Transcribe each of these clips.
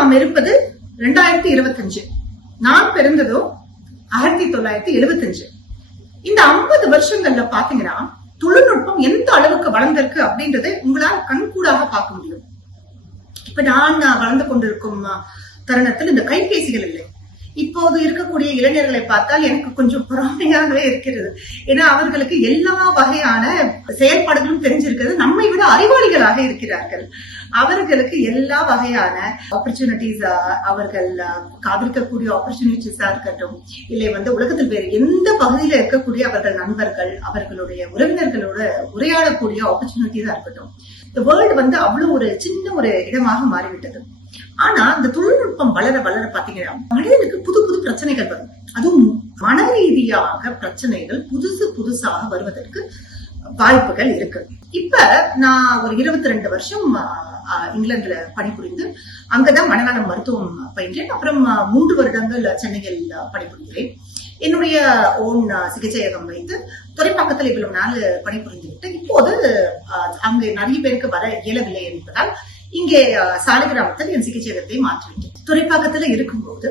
நாம் இருப்பது 2025. நான் பிறந்ததோ 1975. இந்த 50 வருஷங்கள்ல பாத்தீங்கன்னா தொழில்நுட்பம் எந்த அளவுக்கு வளர்ந்திருக்கு அப்படின்றத உங்களால் கண்கூடாக பார்க்க முடியும். இப்ப நான் வளர்ந்து கொண்டிருக்கும் தருணத்தில் இந்த கைபேசிகள் இல்லை. இப்போது இருக்கக்கூடிய இளைஞர்களை பார்த்தால் எனக்கு கொஞ்சம் பொறாமையாகவே இருக்கிறது. ஏன்னா அவர்களுக்கு எல்லா வகையான செயல்பாடுகளும் தெரிஞ்சிருக்கிறது. நம்மை விட அறிவாளிகளாக இருக்கிறார்கள். அவர்களுக்கு எல்லா வகையான ஆப்பர்ச்சுனிட்டிஸ், அவர்கள் காதலிக்கக்கூடிய ஆப்பர்ச்சுனிட்டிஸா இருக்கட்டும், இல்லை உலகத்தில் வேறு எந்த பகுதியில இருக்கக்கூடிய அவர்கள் நண்பர்கள், அவர்களுடைய உறவினர்களோட உரையாடக்கூடிய ஆப்பர்ச்சுனிட்டிஸா இருக்கட்டும், இந்த வேர்ல்டு அவ்வளவு ஒரு சின்ன ஒரு இடமாக மாறிவிட்டது. ஆனா இந்த தொழில்நுட்பம் வளர வளர பாத்தீங்கன்னா மனிதனுக்கு புது புது பிரச்சனைகள் வரும். அதுவும் மன ரீதியாக பிரச்சனைகள் புதுசாக வருவதற்கு வாய்ப்புகள் இருக்கு. இப்ப நான் ஒரு 22 வருஷம் இங்கிலாந்துல பணிபுரிந்து அங்கதான் மனநலம் மருத்துவம் பயின்றேன். அப்புறம் 3 வருடங்கள் சென்னையில் பணிபுரிகிறேன். என்னுடைய ஓன் சிகிச்சையகம் வைத்து துறைப்பாக்கத்தில் இவ்வளவு நாள் பணிபுரிந்து விட்டு இப்போது அங்கு நிறைய பேருக்கு வர இயலவில்லை என்பதால் இங்கே சாலிகிராமத்தில் என் சிகிச்சையகத்தை மாற்றிவிட்டேன். துறைப்பாக்கத்துல இருக்கும்போது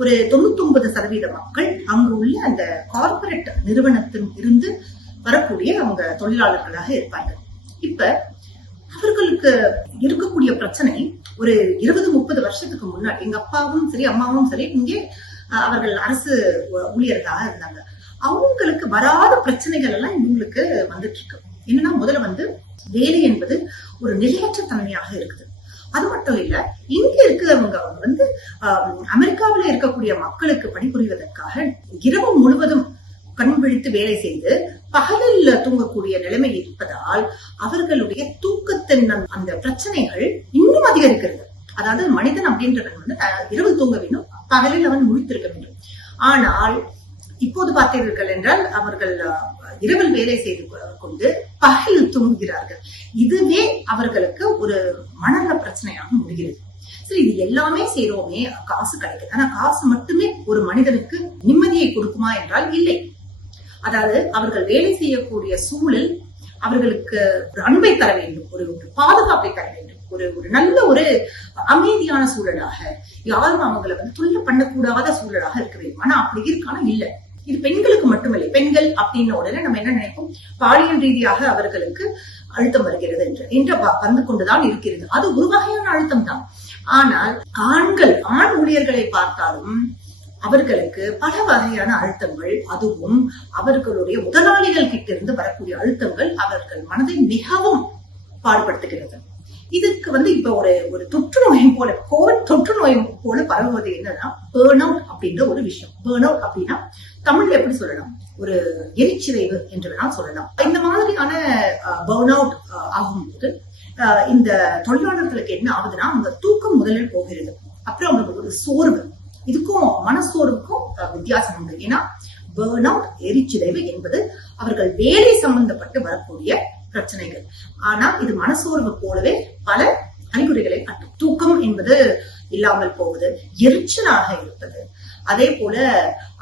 ஒரு 99% மக்கள் அங்கு உள்ள அந்த கார்பரேட் நிறுவனத்தில் இருந்து வரக்கூடிய அவங்க தொழிலாளர்களாக இருப்பாங்க. இப்ப அவர்களுக்கு இருக்கக்கூடிய பிரச்சனை ஒரு 20-30 வருஷத்துக்கு முன்னாடி எங்க அப்பாவும் சரி அம்மாவும் சரி இங்கே அவர்கள் அரசு ஊழியர்களாக இருந்தாங்க. அவங்களுக்கு வராத பிரச்சனைகள் எல்லாம் இவங்களுக்கு வந்துட்டு இருக்கு. என்னன்னா முதல்ல வேலை என்பது ஒரு நிலையற்ற தன்மையாக இருக்குது. அது மட்டும் இல்ல, இங்க இருக்கிறவங்க அமெரிக்காவில இருக்கக்கூடிய மக்களுக்கு பணிபுரிவதற்காக இரவு முழுவதும் கண் விழித்து வேலை செய்து பகலில் தூங்கக்கூடிய நிலைமை இருப்பதால் அவர்களுடைய தூக்கத்தின் அந்த பிரச்சனைகள் இன்னும் அதிகரிக்கிறது. அதாவது மனிதன் அப்படின்றவன் இரவு தூங்க வேண்டும், பகலில் அவன் முழித்திருக்க வேண்டும். ஆனால் இப்போது பார்த்தீர்கள் என்றால் அவர்கள் இரவில் வேலை செய்து கொண்டு பகலில் தூங்குகிறார்கள். இதுவே அவர்களுக்கு ஒரு மனநல பிரச்சனையாக முடிகிறது. சரி, இது எல்லாமே செய்யறோமே, காசு கிடைக்குது. ஆனா காசு மட்டுமே ஒரு மனிதனுக்கு நிம்மதியை கொடுக்குமா என்றால் இல்லை. அதாவது அவர்கள் வேலை செய்யக்கூடிய சூழல் அவர்களுக்கு ஒரு அன்பை தர வேண்டும், ஒரு பாதுகாப்பை தர வேண்டும், ஒரு நல்ல ஒரு அமைதியான சூழலாக, யாரும் அவங்களை தொல்லை பண்ணக்கூடாத சூழலாக இருக்க வேண்டும். ஆனா அப்படி இருக்கானா இல்ல. இது பெண்களுக்கு மட்டுமில்லை. பெண்கள் அப்படின்ன உடனே நம்ம என்ன நினைப்போம், பாலியல் ரீதியாக அவர்களுக்கு அழுத்தம் வருகிறது என்று வந்து கொண்டுதான் இருக்கிறது. அது ஒரு வகையான அழுத்தம் தான். ஆனால் ஆண் ஊழியர்களை பார்த்தாலும் அவர்களுக்கு பல வகையான அழுத்தங்கள், அதுவும் அவர்களுடைய முதலாளிகள் கிட்ட இருந்து வரக்கூடிய அழுத்தங்கள் அவர்கள் மனதை மிகவும் பாடுபடுத்துகிறது. இதுக்கு இப்ப ஒரு தொற்று நோய் போல, கோவிட் தொற்று நோய் போல பரவுவது என்னன்னா பேர்ன் அவுட் அப்படின்ற ஒரு விஷயம். பேர்ன் அவுட் அப்படின்னா தமிழ்ல எப்படி சொல்லலாம், ஒரு எரிச்சிதைவு என்று வேணால் சொல்லலாம். இந்த மாதிரியான பேர்ன் அவுட் ஆகும்போது இந்த தொழிலாளர்களுக்கு என்ன ஆகுதுன்னா அவங்க தூக்கம் முதலில் போகிறது. அப்புறம் அவங்களுக்கு ஒரு சோர்வு. இதுக்கும் மனசோர்வுக்கும் வித்தியாசம் உண்டு. ஏன்னா பேர்ன் அவுட், எரிச்சிதைவு என்பது அவர்கள் வேலை சம்பந்தப்பட்டு வரக்கூடிய பிரச்சனைகள். ஆனா இது மனசோர்வு போலவே பல அறிகுறிகளை காட்டும். தூக்கம் என்பது இல்லாமல் போவது, எரிச்சலாக இருப்பது, அதே போல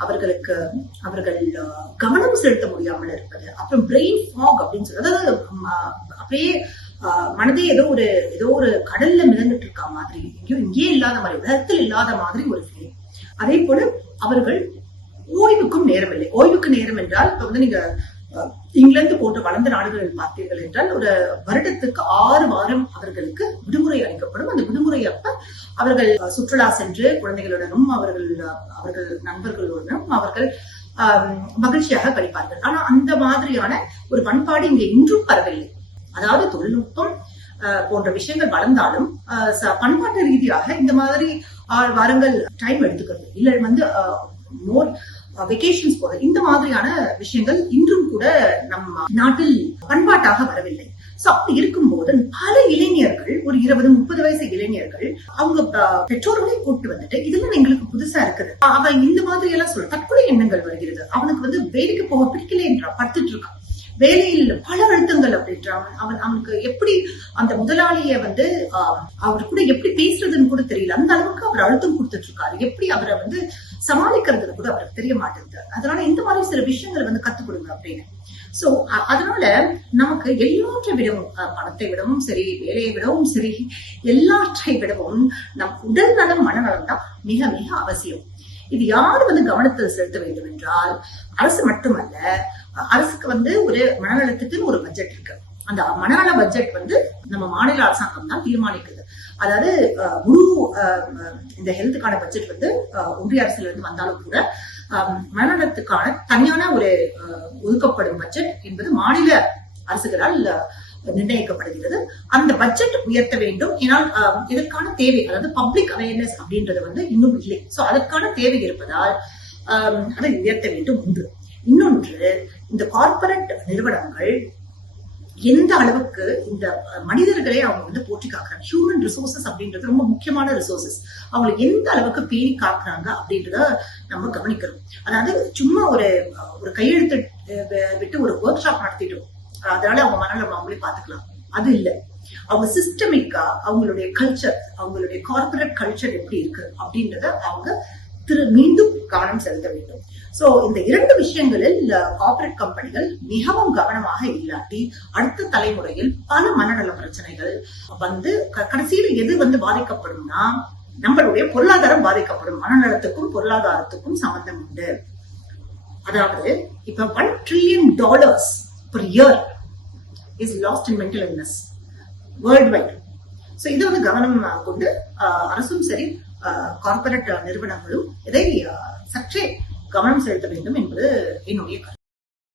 அவர்கள் கவனம் செலுத்த முடியாமல் இருப்பது, அப்புறம் பிரெயின் ஃபாக் அப்படின்னு சொல்லி, அதாவது அப்படியே மனதே ஏதோ ஒரு கடல்ல மிதந்துட்டு இருக்க மாதிரி, இங்கே இல்லாத மாதிரி, உலகத்தில் இல்லாத மாதிரி ஒரு ஃபீலிங். அதே போல அவர்கள் ஓய்வுக்கும் நேரம் இல்லை. ஓய்வுக்கு நேரம் என்றால் இப்ப நீங்க இங்கிலாந்து போன்ற வளர்ந்த நாடுகளில் பார்த்தீர்கள் என்றால் ஒரு வருடத்துக்கு 6 வாரம் அவர்களுக்கு விடுமுறை அளிக்கப்படும். அந்த விடுமுறை அப்ப அவர்கள் சுற்றுலா சென்று குழந்தைகளுடனும் அவர்கள் நண்பர்களுடனும் அவர்கள் மகிழ்ச்சியாக கழிப்பார்கள். ஆனா அந்த மாதிரியான ஒரு பண்பாடு இங்கே இன்றும் பரவில்லை. அதாவது தொழில்நுட்பம் போன்ற விஷயங்கள் வளர்ந்தாலும் பண்பாட்டு ரீதியாக இந்த மாதிரி 6 வாரங்கள் டைம் எடுத்துக்கிறது இல்ல மோர் வெகேஷன்ஸ் போல இந்த மாதிரியான விஷயங்கள் இன்றும் கூட நம்ம நாட்டில் பண்பாட்டாக வரவில்லை. சோ அப்படி இருக்கும்போது பல இளைஞர்கள், ஒரு 20-30 வயசு இளைஞர்கள், அவங்க பெற்றோர்களை கூட்டு வந்துட்டு இதெல்லாம் எங்களுக்கு புதுசா இருக்குது, அவன் இந்த மாதிரி எல்லாம் சொல்ல தற்கொலை எண்ணங்கள் வருகிறது. அவனுக்கு வேலைக்கு போக பிடிக்கல என்றான், படுத்துட்டு இருக்கான். வேலையில் பல அழுத்தங்கள் அப்படின்றான். அவனுக்கு எப்படி அந்த முதலாளிய அவர் கூட எப்படி பேசுறதுன்னு கூட தெரியல. அந்த அளவுக்கு அவர் அழுத்தம் கொடுத்துட்டு இருக்காரு. எப்படி அவரை சமாளிக்கிறதுன்னு கூட அவருக்கு தெரிய மாட்டேங்குது. அதனால இந்த மாதிரி சில விஷயங்களை கத்துக் கொடுங்க அப்படின்னு. சோ அதனால நமக்கு எல்லாற்றை விடவும், பணத்தை விடவும் சரி, வேலையை விடவும் சரி, எல்லாற்றை விடவும் நம் உடல் நலம் மனநலம் தான் மிக மிக அவசியம். இது யார் கவனத்தில் செலுத்த வேண்டும் என்றால் அரசு மட்டுமல்ல. அரசுக்கு ஒரு மனநலத்துக்கு ஒரு பட்ஜெட் இருக்கு. அந்த மனநல பட்ஜெட் நம்ம மாநில அரசாங்கம் தான் தீர்மானிக்குது. அதாவது முழு இந்த ஹெல்த்துக்கான பட்ஜெட் ஒன்றிய அரசுல இருந்து வந்தாலும் கூட மனநலத்துக்கான தனியான ஒரு ஒதுக்கப்படும் பட்ஜெட் என்பது மாநில அரசுகளால் நிர்ணயிக்கப்படுகிறது. அந்த பட்ஜெட் உயர்த்த வேண்டும். ஏனால் இதற்கான தேவை, அதாவது பப்ளிக் அவேர்னஸ் அப்படின்றது இன்னும் இல்லை. சோ அதற்கான தேவை இருப்பதால் அதை உயர்த்த வேண்டும். ஒன்று. இன்னொன்று, இந்த கார்ப்பரேட் நிறுவனங்கள் எந்த அளவுக்கு இந்த மனிதர்களே அவங்க போற்றி காக்குறாங்க. ஹியூமன் ரிசோர்சஸ் அப்படின்றது ரொம்ப முக்கியமான ரிசோர்சஸ். அவங்களை எந்த அளவுக்கு பேணி காக்குறாங்க அப்படின்றத நம்ம கவனிக்கிறோம். அதாவது சும்மா ஒரு கையெழுத்து விட்டு ஒரு ஒர்க் ஷாப் நடத்திட்டோம், அதனால அவங்க மனநலம் அவங்களே பாத்துக்கலாம், அது இல்ல. அவங்க சிஸ்டமிக்கா அவங்களுடைய கல்ச்சர், அவங்களுடைய கார்பரேட் கல்ச்சர் எப்படி இருக்கு அப்படின்றத அவங்க மீண்டும் கவனம் செலுத்த வேண்டும். சோ இந்த இரண்டு விஷயங்களில் கார்பரேட் கம்பெனிகள் மிகவும் கவனமாக இல்லாட்டி அடுத்த தலைமுறையில் பல மனநல பிரச்சனைகள் கடைசியில எது பாதிக்கப்படும்னா நம்மளுடைய பொருளாதாரம் பாதிக்கப்படும். மனநலத்துக்கும் பொருளாதாரத்துக்கும் சம்பந்தம் உண்டு. அதாவது இப்ப $1 trillion per year is lost in mental illness worldwide. So இது கவனம் கொண்டு அரசும் சரி, கார்பரேட் நிறுவனங்களும் இதை சற்றே கவனம் செலுத்த வேண்டும் என்பது என்னுடைய கருத்து.